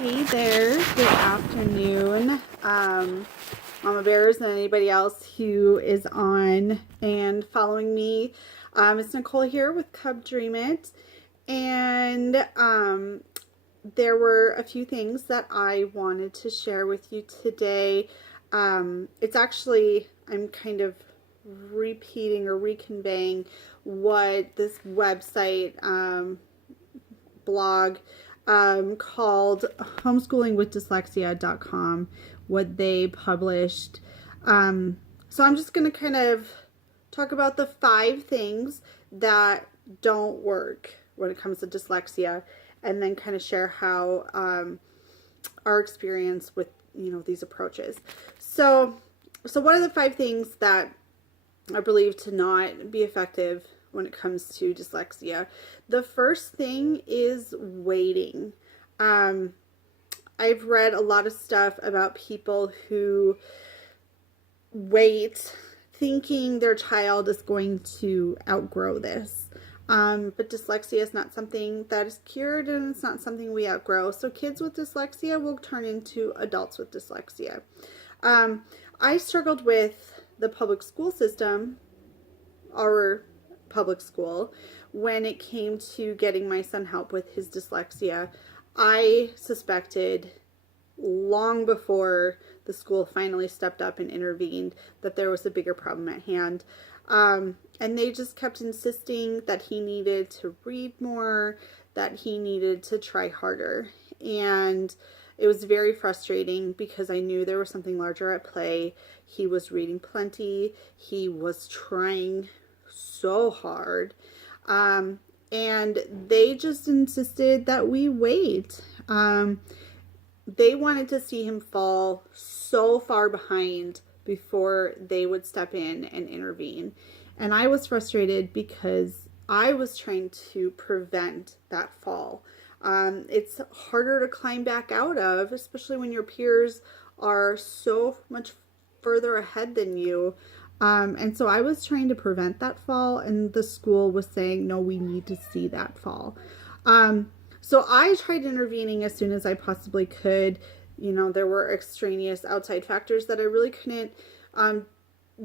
Hey there, good afternoon, Mama Bears and anybody else who is on and following me. It's Nicole here with Cub Dream It, and there were a few things that I wanted to share with you today. It's actually, I'm kind of repeating or reconveying what this website blog called homeschoolingwithdyslexia.com, what they published. So I'm just going to kind of talk about the 5 things that don't work when it comes to dyslexia, and then kind of share how our experience with these approaches. So what are the 5 things that are believed to not be effective when it comes to dyslexia? The first thing is waiting. I've read a lot of stuff about people who wait thinking their child is going to outgrow this. But dyslexia is not something that is cured, and it's not something we outgrow. So kids with dyslexia will turn into adults with dyslexia. I struggled with the public school system, our public school, when it came to getting my son help with his dyslexia. I suspected long before the school finally stepped up and intervened that there was a bigger problem at hand. And they just kept insisting that he needed to read more, that he needed to try harder. And it was very frustrating because I knew there was something larger at play. He was reading plenty. He was trying so hard. And they just insisted that we wait. They wanted to see him fall so far behind before they would step in and intervene. And I was frustrated because I was trying to prevent that fall. It's harder to climb back out of, especially when your peers are so much further ahead than you. And so I was trying to prevent that fall, and the school was saying, no, we need to see that fall. So I tried intervening as soon as I possibly could. There were extraneous outside factors that I really couldn't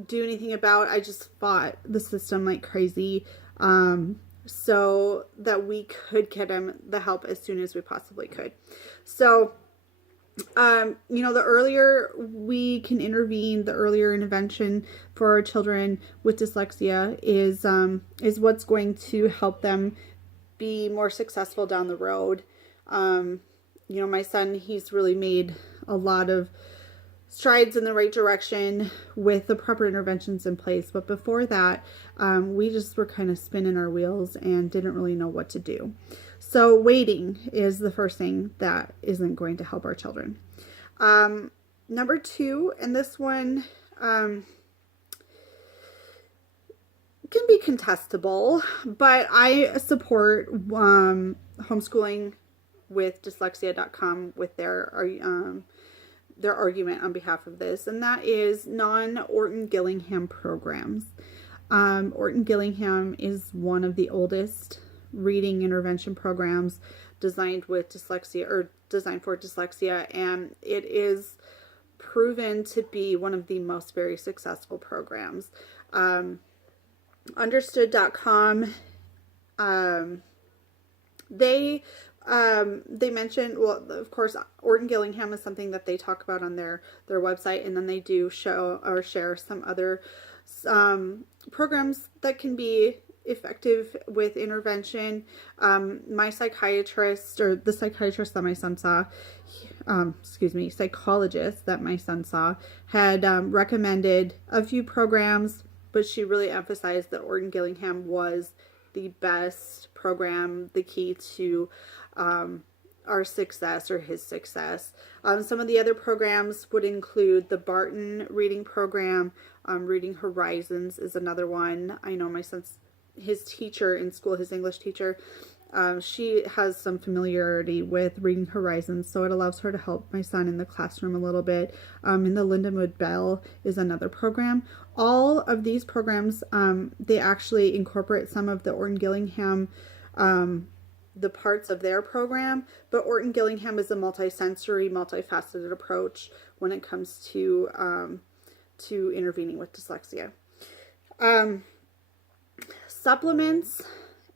do anything about. I just fought the system like crazy so that we could get him the help as soon as we possibly could. So the earlier we can intervene, the earlier intervention for our children with dyslexia is what's going to help them be more successful down the road. My son, he's really made a lot of strides in the right direction with the proper interventions in place. But before that, we just were kind of spinning our wheels and didn't really know what to do. So waiting is the first thing that isn't going to help our children. Number 2, and this one can be contestable, but I support homeschooling with dyslexia.com with their argument on behalf of this, and that is non-Orton Gillingham programs. Orton Gillingham is one of the oldest reading intervention programs designed for dyslexia, and it is proven to be one of the most very successful programs. Understood.com, they mentioned, well, of course, Orton Gillingham is something that they talk about on their website, and then they do show or share some other programs that can be effective with intervention. My psychiatrist, or the psychiatrist that my son saw, psychologist that my son saw, had recommended a few programs, but she really emphasized that Orton Gillingham was the best program, the key to our success, or his success. Some of the other programs would include the Barton reading program. Reading Horizons is another one. I know his teacher in school, his English teacher, she has some familiarity with Reading Horizons, so it allows her to help my son in the classroom a little bit. And the Lindenwood Bell is another program. All of these programs, they actually incorporate some of the Orton Gillingham the parts of their program, but Orton Gillingham is a multisensory, multifaceted approach when it comes to intervening with dyslexia. Supplements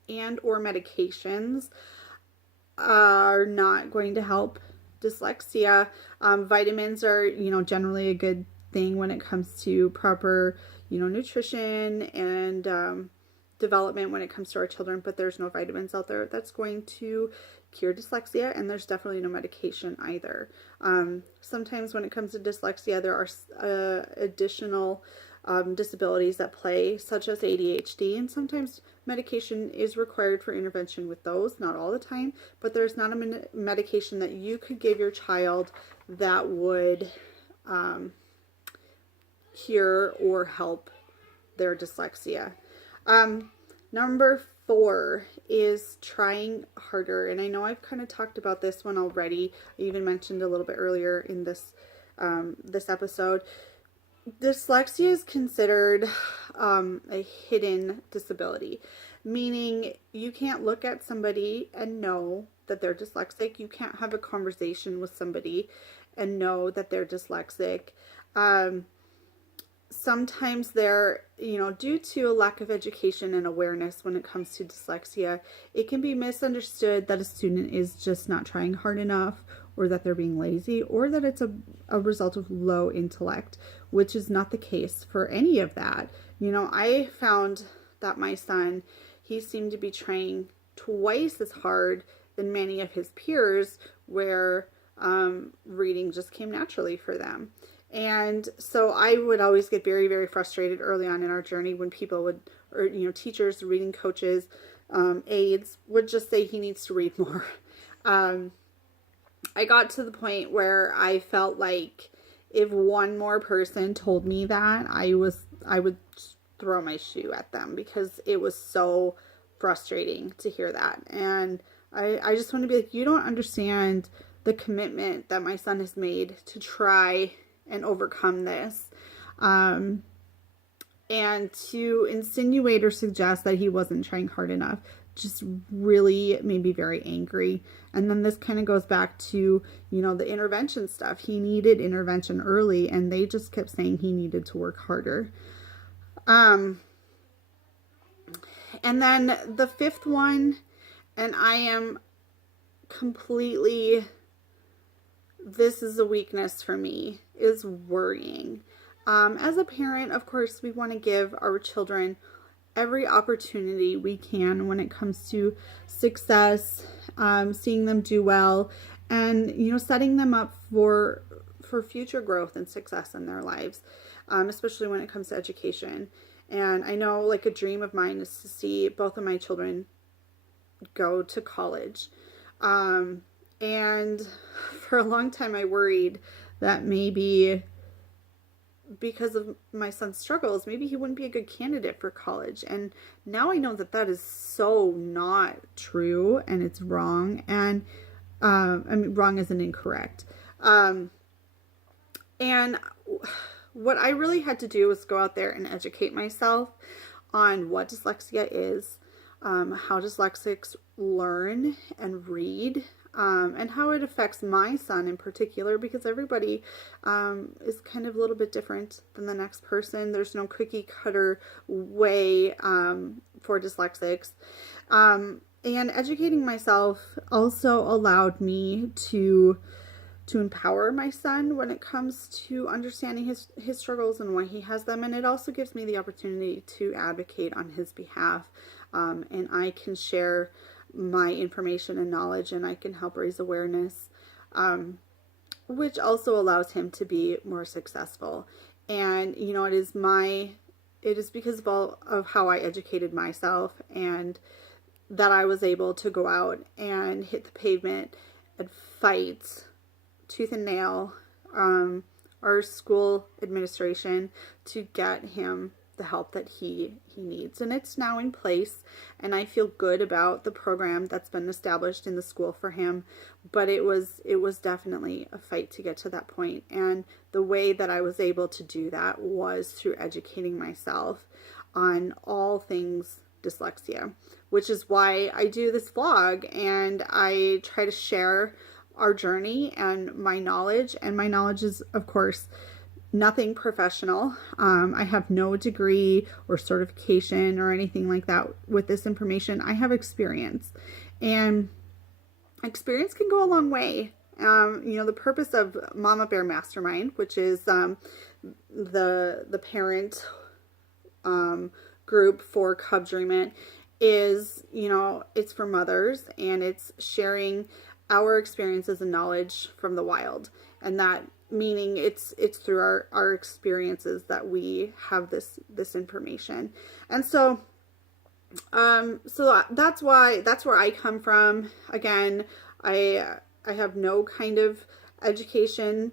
and or medications are not going to help dyslexia. Vitamins are, generally a good thing when it comes to proper, nutrition and development when it comes to our children, but there's no vitamins out there that's going to cure dyslexia, and there's definitely no medication either. Sometimes when it comes to dyslexia, there are additional disabilities at play, such as ADHD, and sometimes medication is required for intervention with those, not all the time, but there's not a medication that you could give your child that would cure or help their dyslexia. Number 4 is trying harder, and I know I've kind of talked about this one already. I even mentioned a little bit earlier in this episode. Dyslexia is considered a hidden disability, meaning you can't look at somebody and know that they're dyslexic. You can't have a conversation with somebody and know that they're dyslexic. Sometimes they're, due to a lack of education and awareness when it comes to dyslexia, it can be misunderstood that a student is just not trying hard enough, or that they're being lazy, or that it's a result of low intellect, which is not the case for any of that. I found that my son, he seemed to be trying twice as hard than many of his peers, where reading just came naturally for them. And so I would always get very, very frustrated early on in our journey when people would, or, teachers, reading coaches, aides would just say he needs to read more. I got to the point where I felt like if one more person told me that, I would throw my shoe at them, because it was so frustrating to hear that. And I just want to be like, you don't understand the commitment that my son has made to try and overcome this. And to insinuate or suggest that he wasn't trying hard enough just really made me very angry. And then this kind of goes back to, the intervention stuff. He needed intervention early, and they just kept saying he needed to work harder. And then the 5th one, and I am completely, this is a weakness for me, is worrying. As a parent, of course, we want to give our children every opportunity we can when it comes to success, seeing them do well, and setting them up for future growth and success in their lives, especially when it comes to education. And I know, like, a dream of mine is to see both of my children go to college. And for a long time I worried that maybe because of my son's struggles, maybe he wouldn't be a good candidate for college. And now I know that that is so not true, and it's wrong. And wrong isn't incorrect. And what I really had to do was go out there and educate myself on what dyslexia is, how dyslexics learn and read, and how it affects my son in particular, because everybody is kind of a little bit different than the next person. There's no cookie cutter way for dyslexics. And educating myself also allowed me to empower my son when it comes to understanding his struggles and why he has them. And it also gives me the opportunity to advocate on his behalf. And I can share my information and knowledge, and I can help raise awareness, which also allows him to be more successful. And, it is because of how I educated myself, and that I was able to go out and hit the pavement and fight tooth and nail our school administration to get him the help that he needs. And it's now in place, and I feel good about the program that's been established in the school for him. But it was definitely a fight to get to that point. And the way that I was able to do that was through educating myself on all things dyslexia, which is why I do this vlog and I try to share our journey and my knowledge. And my knowledge is, of course, nothing professional. I have no degree or certification or anything like that with this information. I have experience, and experience can go a long way. You know, the purpose of Mama Bear Mastermind, which is the parent group for Cub Dream It, is, you know, it's for mothers, and it's sharing our experiences and knowledge from the wild. And that meaning it's through our experiences that we have this information. And so that's where I come from. Again, I have no kind of education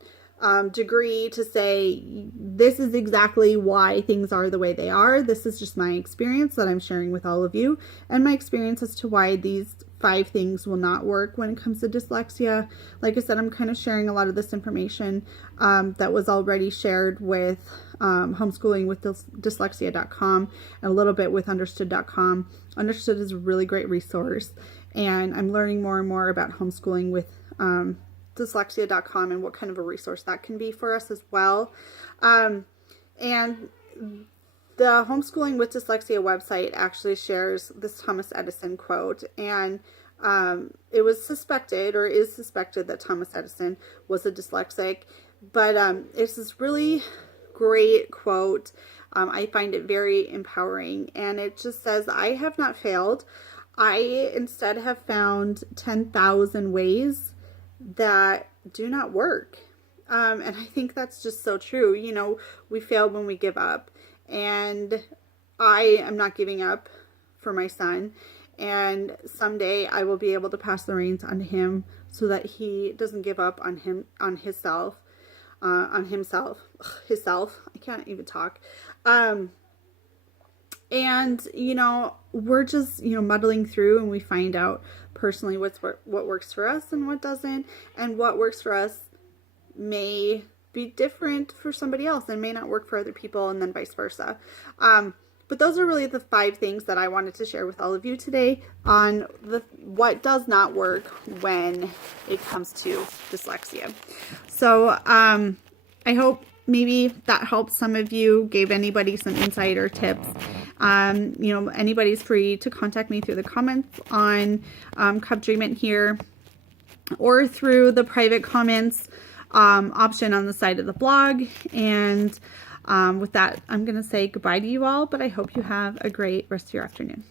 degree to say this is exactly why things are the way they are. This is just my experience that I'm sharing with all of you, and my experience as to why these 5 things will not work when it comes to dyslexia. Like I said, I'm kind of sharing a lot of this information that was already shared with homeschoolingwithdyslexia.com and a little bit with understood.com. Understood is a really great resource, and I'm learning more and more about homeschooling with dyslexia.com and what kind of a resource that can be for us as well. And the Homeschooling with Dyslexia website actually shares this Thomas Edison quote, and it was suspected, or is suspected, that Thomas Edison was a dyslexic, but it's this really great quote. I find it very empowering, and it just says, "I have not failed. I instead have found 10,000 ways that do not work." And I think that's just so true. You know, we fail when we give up. And I am not giving up for my son. And someday I will be able to pass the reins on him so that he doesn't give up on himself. I can't even talk. And, you know, we're just, you know, muddling through, and we find out personally what works for us and what doesn't. And what works for us may be different for somebody else and may not work for other people, and then vice versa. But those are really the 5 things that I wanted to share with all of you today on what does not work when it comes to dyslexia. So I hope maybe that helped some of you, gave anybody some insight or tips. You know, anybody's free to contact me through the comments on Cub Dream It here, or through the private comments option on the side of the blog. And with that, I'm going to say goodbye to you all, but I hope you have a great rest of your afternoon.